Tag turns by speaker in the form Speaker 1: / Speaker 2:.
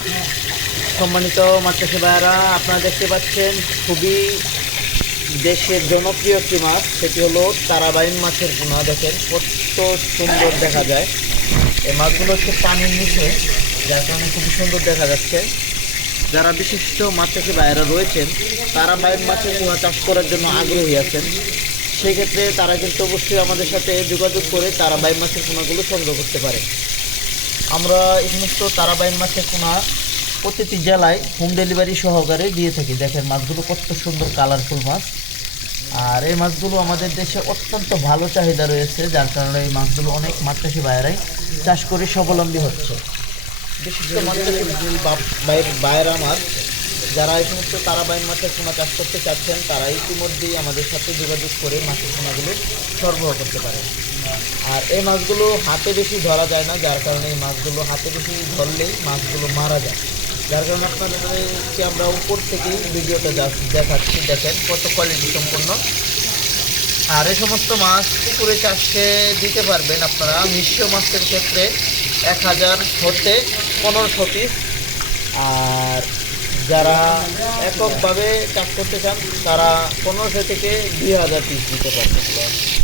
Speaker 1: সম্মানিত মাদ্রাসা ভাইয়ারা আপনারা দেখতে পাচ্ছেন খুবই দেশের জনপ্রিয় একটি মাছ সেটি হলো তারাবাইন মাছের পোনা দেখেন কত সুন্দর দেখা যায়। এই মাছগুলো হচ্ছে পানির নিচে, যার কারণে খুবই সুন্দর দেখা যাচ্ছে। যারা বিশিষ্ট মাছচাষী ভাইয়েরা রয়েছেন, তারা বাইন মাছের পোনা চাষ করার জন্য আগ্রহী আছেন। সেক্ষেত্রে তারা কিন্তু অবশ্যই আমাদের সাথে যোগাযোগ করে তারা বাইন মাছের পোনাগুলো সংগ্রহ করতে পারে। আমরা এই সমস্ত তারাবাইন মাছের কোনা প্রতিটি জেলায় হোম ডেলিভারি সহকারে দিয়ে থাকি। দেখেন মাছগুলো কত সুন্দর কালারফুল মাছ। আর এই মাছগুলো আমাদের দেশে অত্যন্ত ভালো চাহিদা রয়েছে, যার কারণে এই মাছগুলো অনেক মাছচাষী বাইরে চাষ করে স্বাবলম্বী হচ্ছে। বিশেষ করে মাছচাষী বাইরা মাছ যারা এই সমস্ত তারাবাইন মাছের পোনা চাষ করতে চাচ্ছেন তারা ইতিমধ্যেই আমাদের সাথে যোগাযোগ করে মাছের পোনাগুলো সরবরাহ করতে পারে। আর এই মাছগুলো হাতে বেশি ধরা যায় না, যার কারণে এই মাছগুলো হাতে বেশি ধরলেই মাছগুলো মারা যায়। যার কারণে আপনাদেরকে আমরা উপর থেকেই ভিডিওটা দেখাচ্ছি, দেখেন কত কোয়ালিটি সম্পন্ন। আর এই সমস্ত মাছ পুকুরে চাষে দিতে পারবেন আপনারা মিশ্র মাছের ক্ষেত্রে এক হাজার হতে পনেরোশো পিস আর যারা এককভাবে চাষ করতে চান তারা পনেরোশো থেকে দুই হাজার পিস দিতে পারবেন।